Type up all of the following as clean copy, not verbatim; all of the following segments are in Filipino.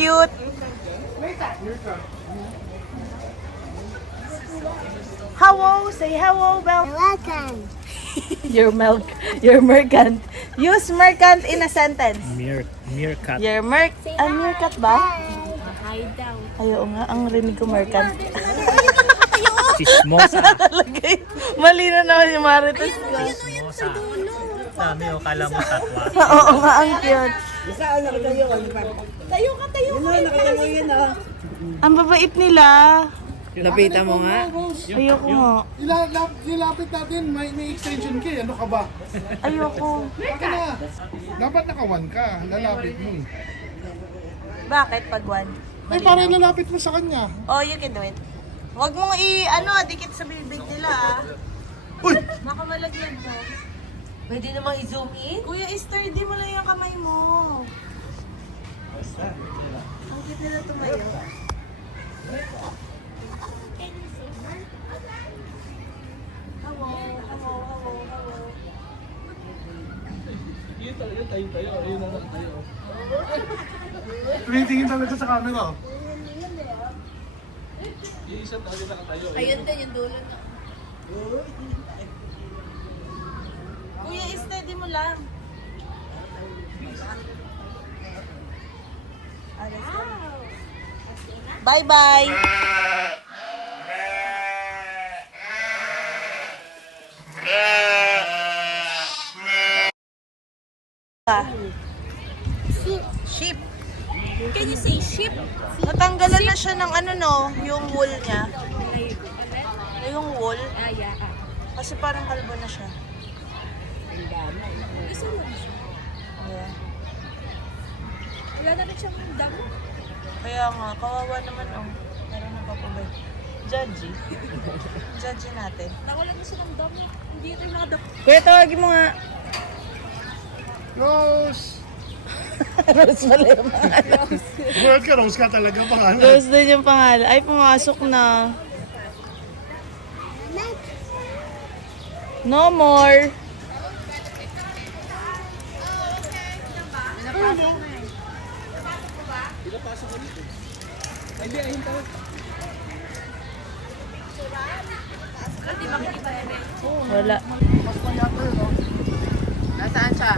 cute. Hello, say hello, Belle. Welcome. You're mercant. Use mercant in a sentence. Meerkat. You're meerkat ba? Hi daw. Ayaw nga, ang rinig ko mercant. Chismosa. Lagay. Mali na naman yung marites ko. Chismosa. Sabi o, kala mo tatwa. Oo nga, ang cute. Ang babait nila. Lapita mo nga. Ayoko nga. Nilapit natin, may extension ka eh. Ano ka ba? Ayoko. Baka na. Dapat naka-1 ka. Lalapit mo eh. Bakit pag one? Ay, para lalapit mo sa kanya. Oh, you can do it. Huwag mong dikit sa bibig nila ah. Uy! Baka malagyan to. Pwede namang i-zoom in? Kuya, sturdy mo lang yung kamay mo. Ang cute nila tumayo. Tumitingin talaga sa camera. Ayun din yung dulo na. Kuya, steady mo lang. Bye-bye! Sheep. Can you say sheep? Natanggalan na siya ng yung wool niya. Yung wool. Yeah. Kasi parang kalbo na siya. Gusto mo na siya. Yeah. Wala na rin siyang damo. Kaya nga, kawawa naman Meron na papabay. Judgy. Judgy natin. Nakulan na siya ng damo. Hindi ito yung nakadamo. Kuya, tawagin mo nga. Rose! Rose pala yung pangalan. Word ka, Rose ka talaga pa. Rose din yung pangalan. Ay, pumasok na. No more. Wala. Nasaan siya?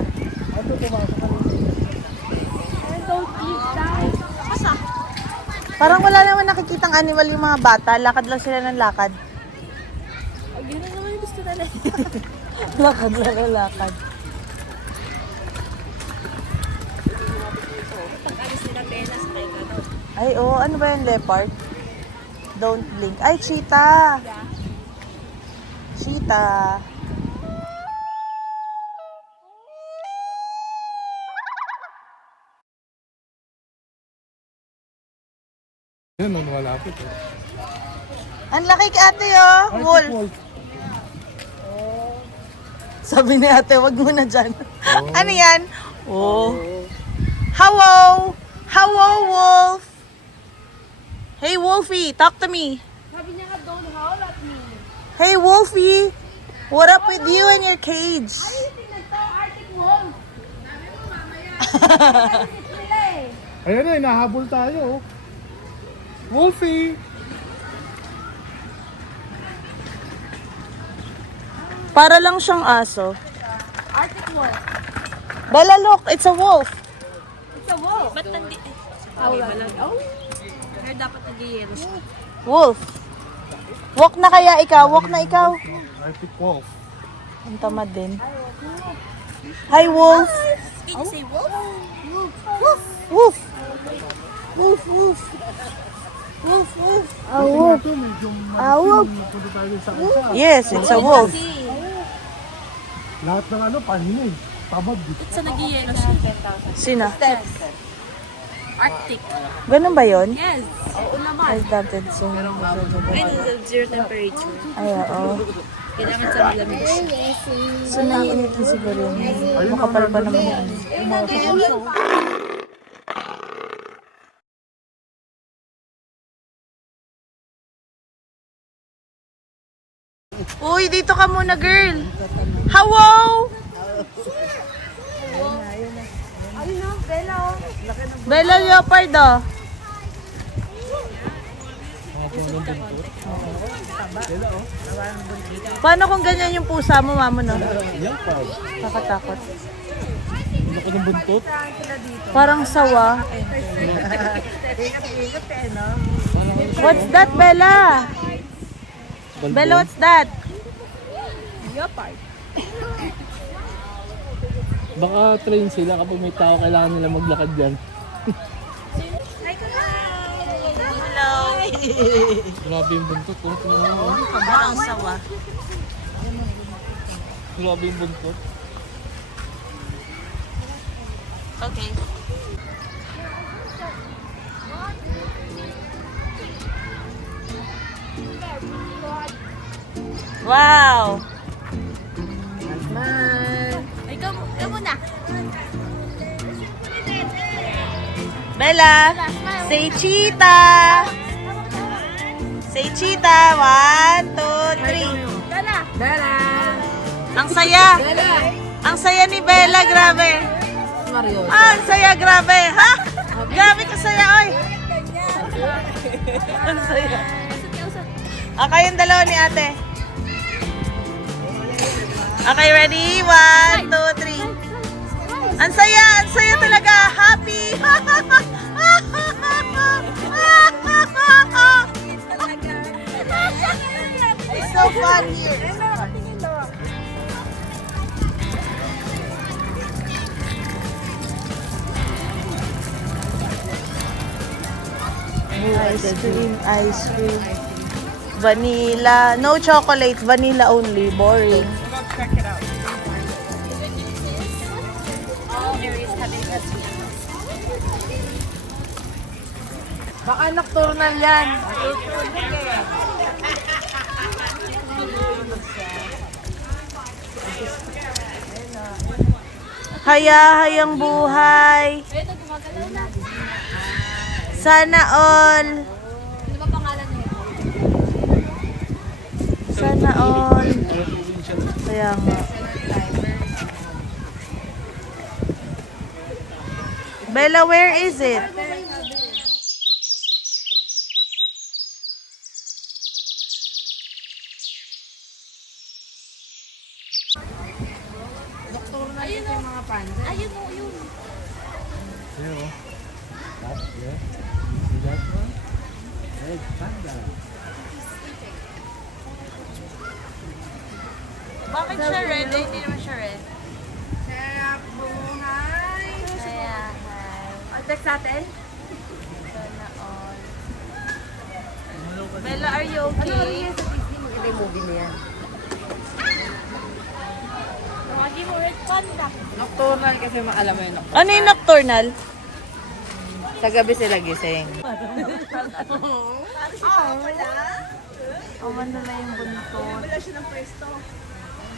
Parang wala naman nakikitang animal yung mga bata. Lakad lang sila ng lakad. Yun na naman yung gusto nila. Lakad lang ng lakad. Pag-alis nila penas, may gano'n. Ay, ano ba yung leopard? Don't blink. Ay, cheetah! Cheetah. Yan, malapit eh. Ang laki kay ate, wolf. Sabi ni ate, wag mo na dyan. Ano yan? Oh. Hello! Hello, wolf! Hey, Wolfie, talk to me. Sabi niya nga, don't howl at me. Hey, Wolfie! What up with you and your cage? Tingnan to, Arctic Wolf. Ayan na, nahabol tayo. Wolfie! Para lang siyang aso. Arctic Wolf. Bella, look, it's a wolf. It's a wolf. Ba't nandi... Howl ba lang? Oh. Kaya dapat nag-yellow siya. Wolf. Walk na kaya ikaw? Walk na ikaw. Arctic Wolf. Ang tamad din. Hi, wolf. Can you say wolf? Wolf. Wolf. Wolf, wolf. Wolf, wolf. Wolf! Wolf! Punta tayo sa isa. Yes, it's a wolf. Lahat ng panino eh. Tabag dito. Sa nag-yellow siya. Sino? Arctic. Ganun ba yun? Yes. Oo naman. I started so. Ay, zero temperature. Ay, oo. Kailangan sa malamig siya. So, naiinit na siguro yun. Makapal pa naman yun. Uy, dito ka muna, girl. Hello! Ayun na. Bella leopard oh. Paano kung ganyan yung pusa mo, mamo, no? Nakatakot. Laki ng buntot. Parang sawa. What's that, Bella? Bella, what's that? Baka train sila kapag may tao kailangan nila maglakad dyan. Hello. Grabe yung buntot. Oh. Tingnan mo. Parang sawa. Grabe yung buntot. Okay. Wow. Ikaw muna. Bella, say cheetah. Say cheetah. 1, 2, 3. Bella. Ang saya. Ang saya ni Bella, grabe. Ah, ang saya, grabe. Ha? Grabe ka saya, oy. Ang saya. Kayong dalawa ni ate. Okay, ready? 1, 2, 3. Ang saya talaga. Happy. It's so fun here. Ice cream. Vanilla. No chocolate, vanilla only. Boring. Baka nocturnal yan. Hayang buhay. Sana all. Ano ba pangalan niya? Sana all. Kaya nga. Bella, where is it? Ayun o, yun. Bakit siya red? Hindi naman siya red. Sarap buhay. Kaya, Ang text natin? sana all. Bella, are you okay? Tawagin mo red panda. Nocturnal kasi maalam mo yung nocturnal. Ano yung nocturnal? Sa gabi sila gising. Awan na lang yung buntot.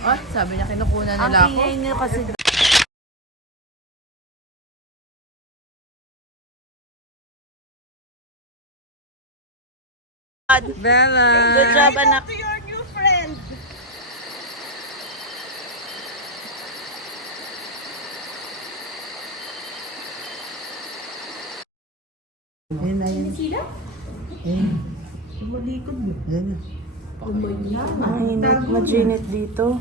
Oh, sabi niya kinukunan Ang nila ako. ingay niyo kasi. Bella! Good job, anak. Ang init, majinit dito.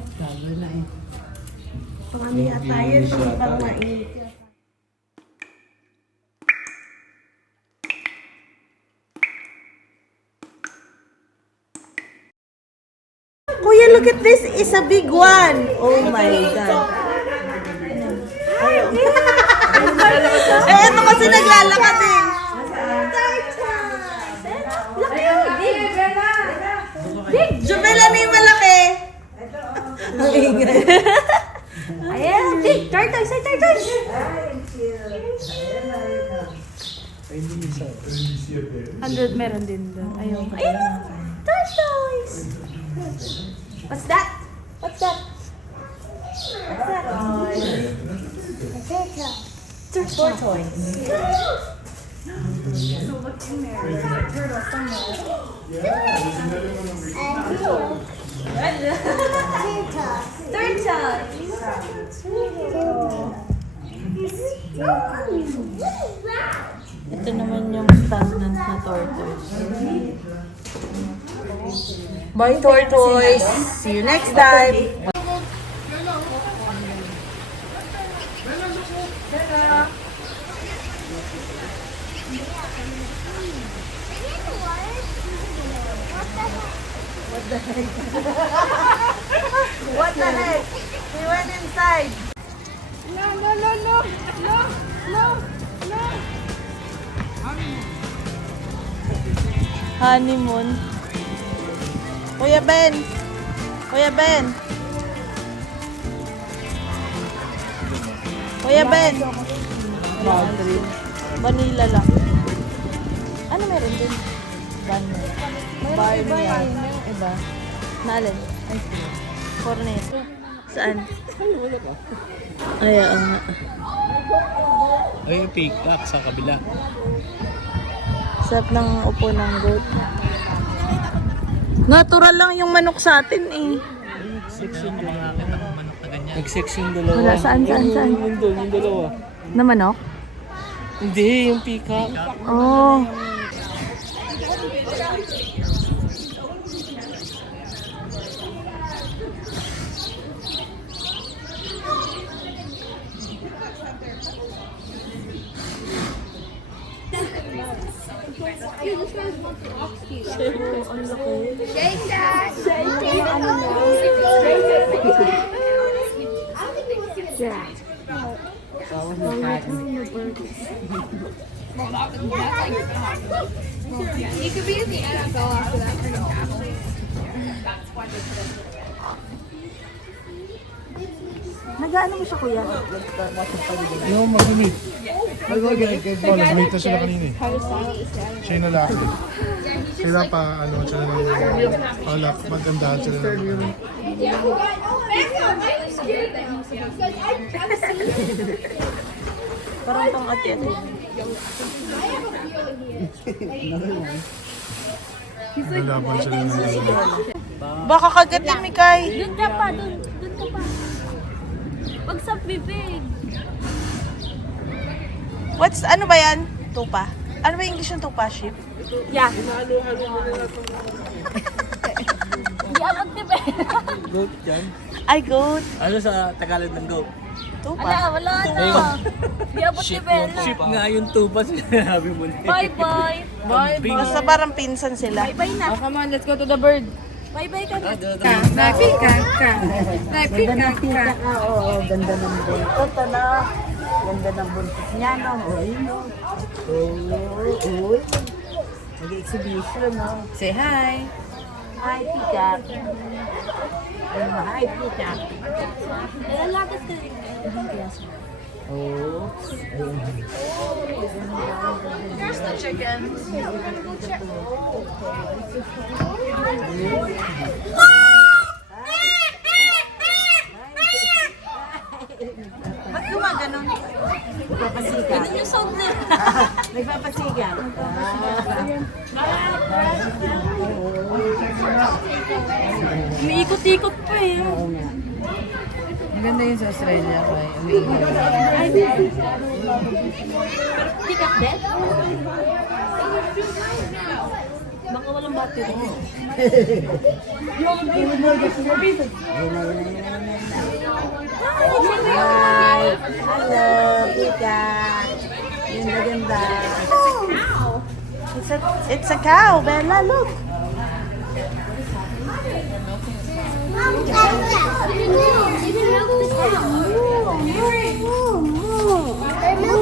Kuya, look at this. It's a big one. Oh my God. Eto kasi naglalakad din. Jumela na yung malaki. Ang ingay. Ayan, big tortoise, ay tortoise. Meron din doon. Ayun. Ayan, tortoise. What's that? What's that? What's that? Tortoise. Turtle. Ito naman yung stagnant na tortoise. Bye, tortoise! See you next time! What the heck? We went inside. Honeymoon. Kuya Ben. Kuya Ben. Kuya Ben. Vanilla lang. Ano meron din? Vanilla. Vanilla. Iba. Naalin? Ice cream. Cornet. Saan? Ay, oo nga. Ay, yung peacock sa kabila. Sarap ng upo ng goat. Natural lang yung manok sa atin eh. Section yung makakita ng manok na ganyan. Nag-section dalawa. Wala, saan? Yung doon, yung dalawa. Na manok? Hindi, yung peacock. Oh. You could be in the NFL after that for no Apple. Nag-ano mo siya, kuya? Yung mag-meet. Nag-meet na sila kanina eh. Siya yung lalaki. Sila pa, ano, sila ng palak, magandahan sila ng Parang tong ati-ati. Nalaban sila ng Baka kagatin, Mikay. Doon ka pa, doon ka pa. Wag sa bibig. Ano ba yan? Tupa. Ano ba yung English ng tupa? Sheep? Yeah. Di abot ni Ben. Goat dyan. Ay, goat. Ano sa Tagalog ng goat? Tupa. Wala na. Di abot ni Ben. Sheep nga yung tupa sinabi mo na. Bye-bye. Bye. Basta parang pinsan sila. Bye-bye na. Oh, come on, let's go to the bird. Bye-bye ka na. Nagpikak ka. Nagpikak ka. Oo, ganda ng buntot, ano? Ganda ng buntot niya, no? O, yun, no? Oo. Nag-exhibition, no? Say hi. Hi, Peacock. Hi, Peacock. Lalagas ka rin. Oo. Here's the chicken. Ba't gumaganon? Nagpapasiga. Ganun yung sound na. Nagpapasiga. Umiikot-ikot pa eh. Maganda yun sa Australia. Kaya umiingay. Tikak din? Baka walang battery. Hi. Hello, Peacock. Ganda-ganda. It's a cow, Bella. Look.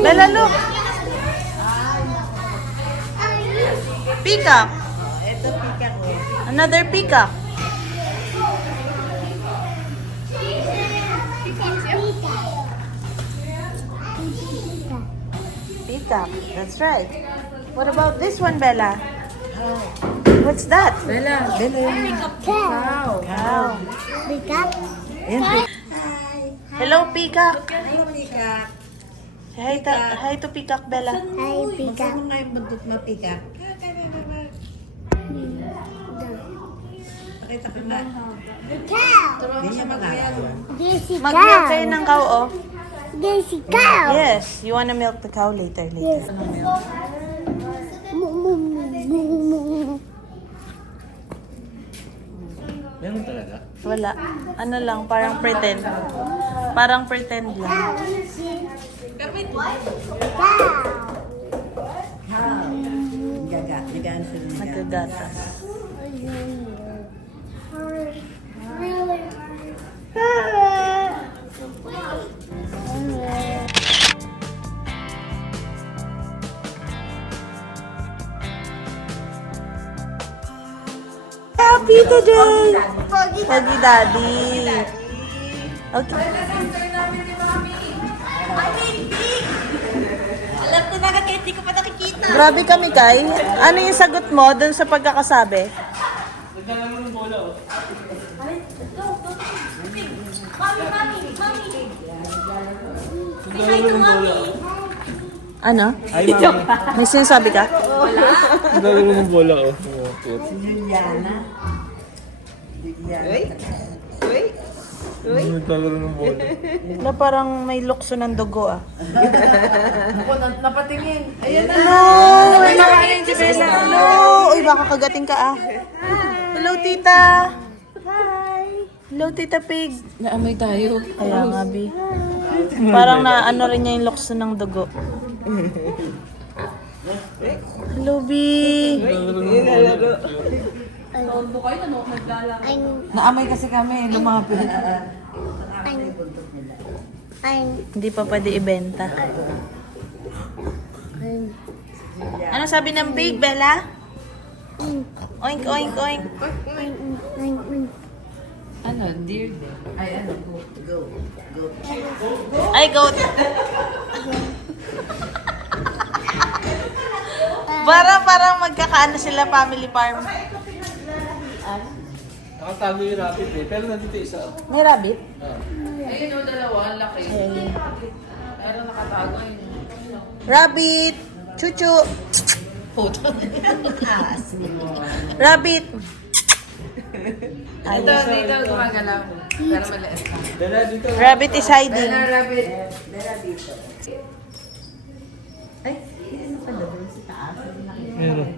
Bella, look. Peacock. Ito, Peacock. Another peacock. Peacock. That's right. What about this one, Bella? What's that? Bella. Cow. Ayan, Hello, peacock. Hi, Peacock. Hi to peacock, Bella. Buksan mo nga yung buntot mo, Peacock. Pakita ko na. Hindi siya mag-ayan. Mag-vlog kayo ng cow, oh. Yes. You wanna milk the cow later? Yes. Meron talaga? Wala. Ano lang, parang pretend. Parang pretend lang. Nagaan sila. Nagkagatas. Happy today! Foggy Daddy. Okay. Alam ko na kahit hindi ko pa nakikita. Grabe kami, Kai. Ano yung sagot mo dun sa pagkakasabi? Ano? Ay, mami. May sinasabi ka? Naglalaro ng bola, oh. Juliana. Naglalaro ng bola. Na parang may lukso ng dugo ah. Ako, napatingin. Ayan na. Hello! Hello! Uy, baka kagating ka ah. Hello, tita! Hi! Hello, tita Pig. Naamoy tayo. Kaya nga, Bi. Parang na ano rin niya yung lukso ng dugo. Hello, Bi. Naamoy kasi kami, lumapit. Hindi pa pwede ibenta. Ano sabi ng Big, Bella? Oink, oink, oink. Ano, dear din. Ay, ano, go. Ay, goat. Parang magkakaano sila, family farm. Nakatago yung rabbit eh. Pero nandito isa. May rabbit? Ayun o, dalawa, ang laki. Ayun. Pero nakatago yun. Rabbit! Chuchu! Rabbit! Ito, dito, gumagalaw. Pero maliit lang. Dala dito. Rabbit is hiding. Ano, rabbit? Meron.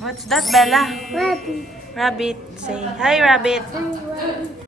What's that, Bella? Rabbit. Rabbit. Say, hi, Rabbit.